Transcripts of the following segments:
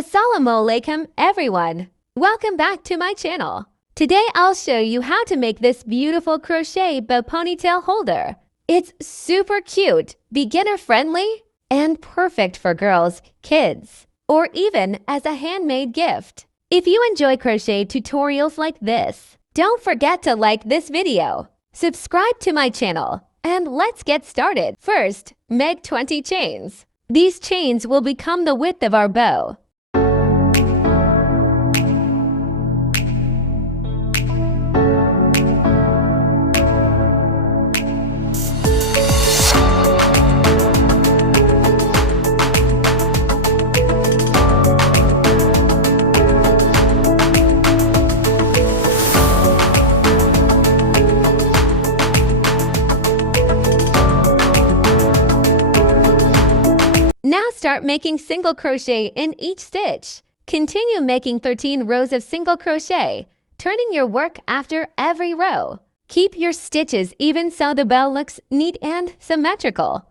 Assalamu alaikum everyone! Welcome back to my channel. Today I'll show you how to make this beautiful crochet bow ponytail holder. It's super cute, beginner friendly, and perfect for girls, kids, or even as a handmade gift. If you enjoy crochet tutorials like this, don't forget to like this video, subscribe to my channel, and let's get started. First, make 20 chains. These chains will become the width of our bow. Now start making single crochet in each stitch. Continue making 13 rows of single crochet, turning your work after every row. Keep your stitches even so the bow looks neat and symmetrical.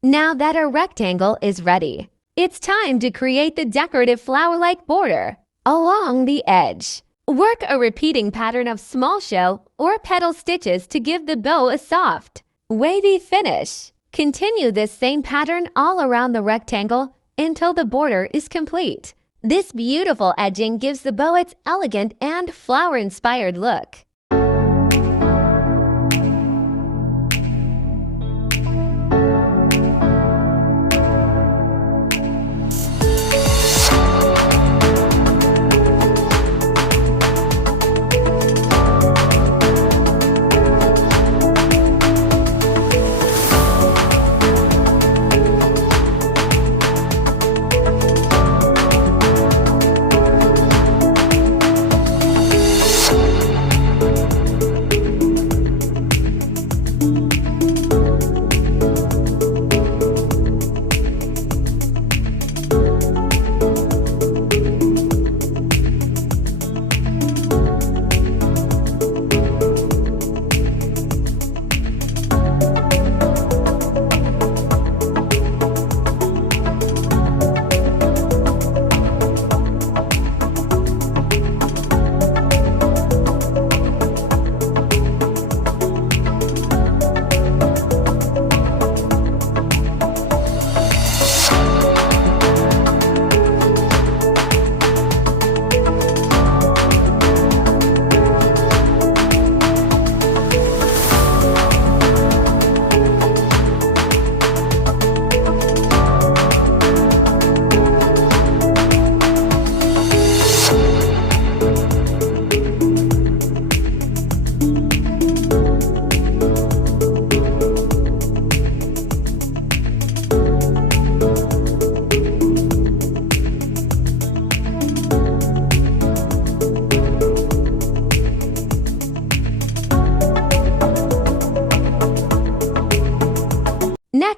Now that our rectangle is ready, it's time to create the decorative flower-like border along the edge. Work a repeating pattern of small shell or petal stitches to give the bow a soft, wavy finish. Continue this same pattern all around the rectangle until the border is complete. This beautiful edging gives the bow its elegant and flower-inspired look.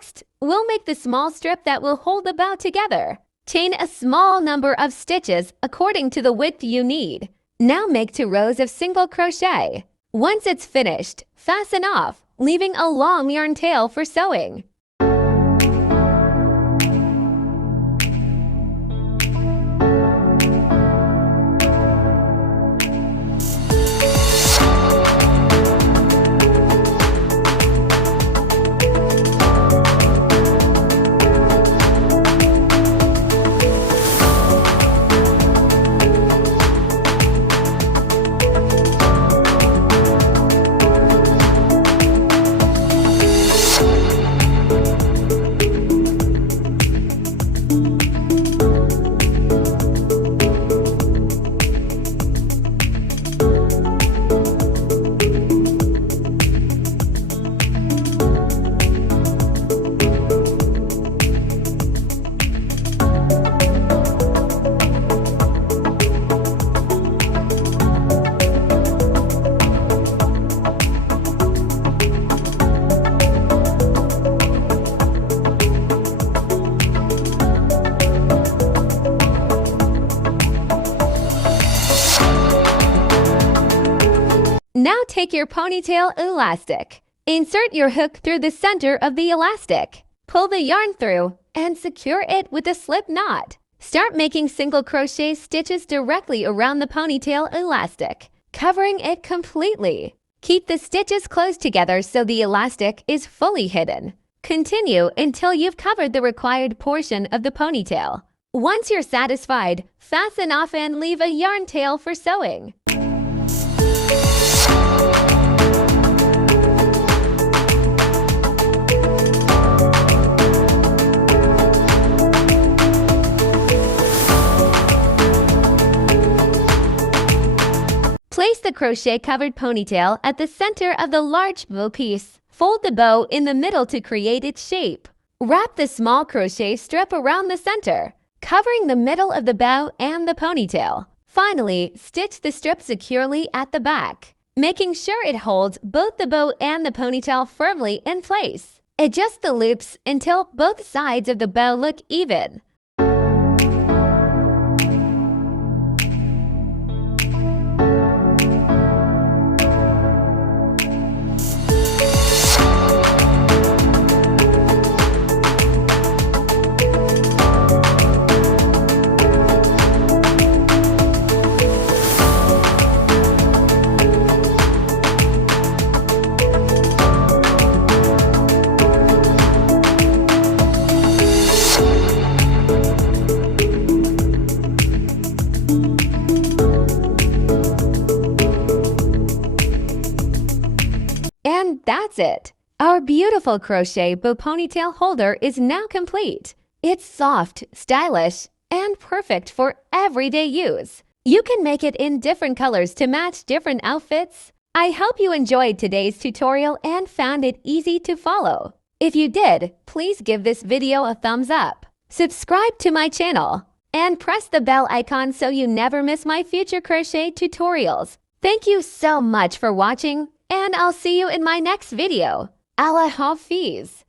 Next, we'll make the small strip that will hold the bow together. Chain a small number of stitches according to the width you need. Now make 2 rows of single crochet. Once it's finished, fasten off, leaving a long yarn tail for sewing. Now take your ponytail elastic. Insert your hook through the center of the elastic. Pull the yarn through and secure it with a slip knot. Start making single crochet stitches directly around the ponytail elastic, covering it completely. Keep the stitches close together so the elastic is fully hidden. Continue until you've covered the required portion of the ponytail. Once you're satisfied, fasten off and leave a yarn tail for sewing. Place the crochet-covered ponytail at the center of the large bow piece. Fold the bow in the middle to create its shape. Wrap the small crochet strip around the center, covering the middle of the bow and the ponytail. Finally, stitch the strip securely at the back, making sure it holds both the bow and the ponytail firmly in place. Adjust the loops until both sides of the bow look even. And that's it! Our beautiful crochet bow ponytail holder is now complete. It's soft, stylish, and perfect for everyday use. You can make it in different colors to match different outfits. I hope you enjoyed today's tutorial and found it easy to follow. If you did, please give this video a thumbs up. Subscribe to my channel and press the bell icon so you never miss my future crochet tutorials. Thank you so much for watching, and I'll see you in my next video. Allah Hafiz.